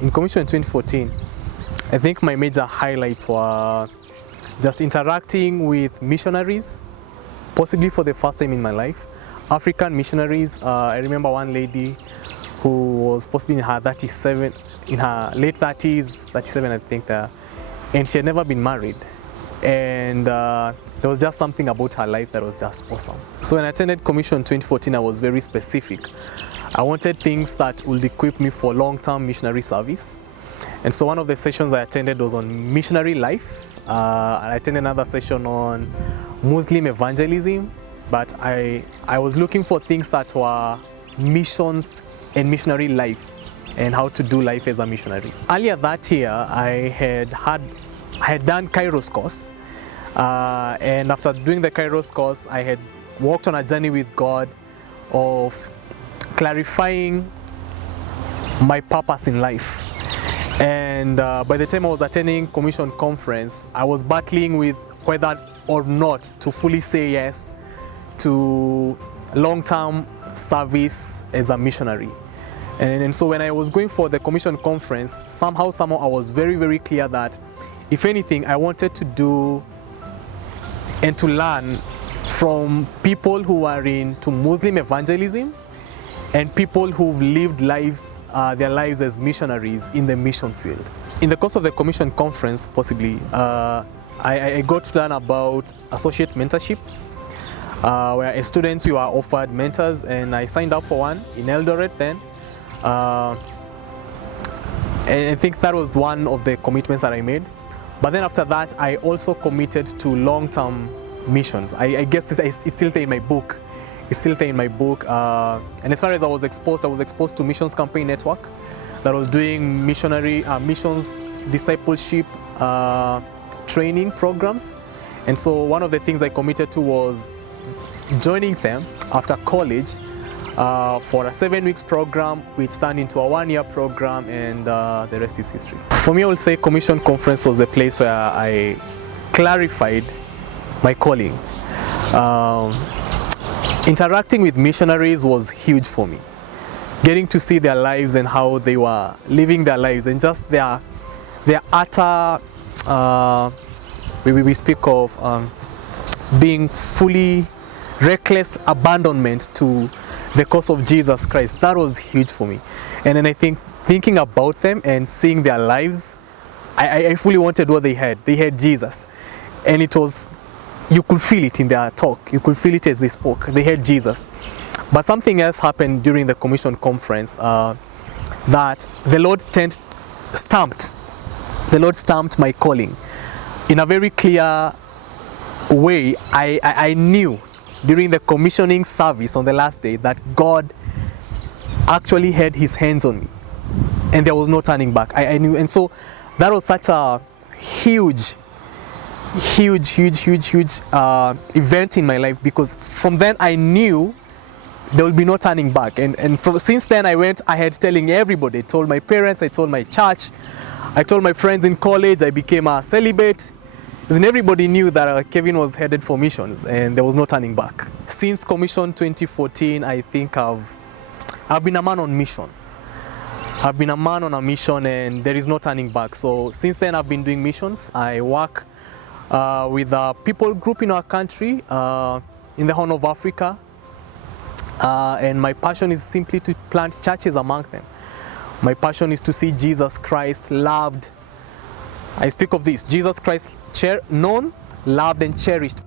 in Commission 2014, I think my major highlights were just interacting with missionaries, possibly for the first time in my life. African missionaries. I remember one lady who was possibly in her late 30s, 37 I think, and she had never been married. And there was just something about her life that was just awesome. So when I attended Commission 2014, I was very specific. I wanted things that would equip me for long-term missionary service. And so one of the sessions I attended was on missionary life. I attended another session on Muslim evangelism, but I was looking for things that were missions and missionary life and how to do life as a missionary. Earlier that year, I had done Kairos course, and after doing the Kairos course, I had walked on a journey with God of clarifying my purpose in life. And by the time I was attending Commission conference, I was battling with whether or not to fully say yes to long-term service as a missionary. And so when I was going for the Commission conference, somehow I was very, very clear that if anything, I wanted to do and to learn from people who are into Muslim evangelism and people who've lived their lives as missionaries in the mission field. In the course of the Commission conference, possibly, I got to learn about associate mentorship, where as students we were offered mentors, and I signed up for one in Eldoret then. And I think that was one of the commitments that I made. But then after that, I also committed to long-term missions. I guess it's still there in my book. It's still there in my book. And as far as I was exposed to Missions Campaign Network that was doing missions discipleship training programs. And so one of the things I committed to was joining them after college for a 7 weeks program, which turned into a 1-year program, and the rest is history. For me, I would say Commission Conference was the place where I clarified my calling. Interacting with missionaries was huge for me. Getting to see their lives and how they were living their lives, and just their utter, we speak of being fully reckless abandonment to the cause of Jesus Christ. That was huge for me. And then I think thinking about them and seeing their lives, I fully wanted what they had. They had Jesus. And it was, you could feel it in their talk. You could feel it as they spoke. They had Jesus. But something else happened during the Commission conference that the Lord stamped my calling in a very clear way. I knew during the commissioning service on the last day that God actually had his hands on me, and there was no turning back. I knew. And so that was such a huge event in my life, because from then I knew there will be no turning back. And since then I went ahead telling everybody. I told my parents, I told my church, I told my friends in college. I became a celibate. And everybody knew that Kevin was headed for missions, and there was no turning back. Since Commission 2014, I think I've been a man on mission. I've been a man on a mission, and there is no turning back. So since then, I've been doing missions. I work with a people group in our country, in the Horn of Africa, and my passion is simply to plant churches among them. My passion is to see Jesus Christ loved. I speak of this, Jesus Christ known, loved, and cherished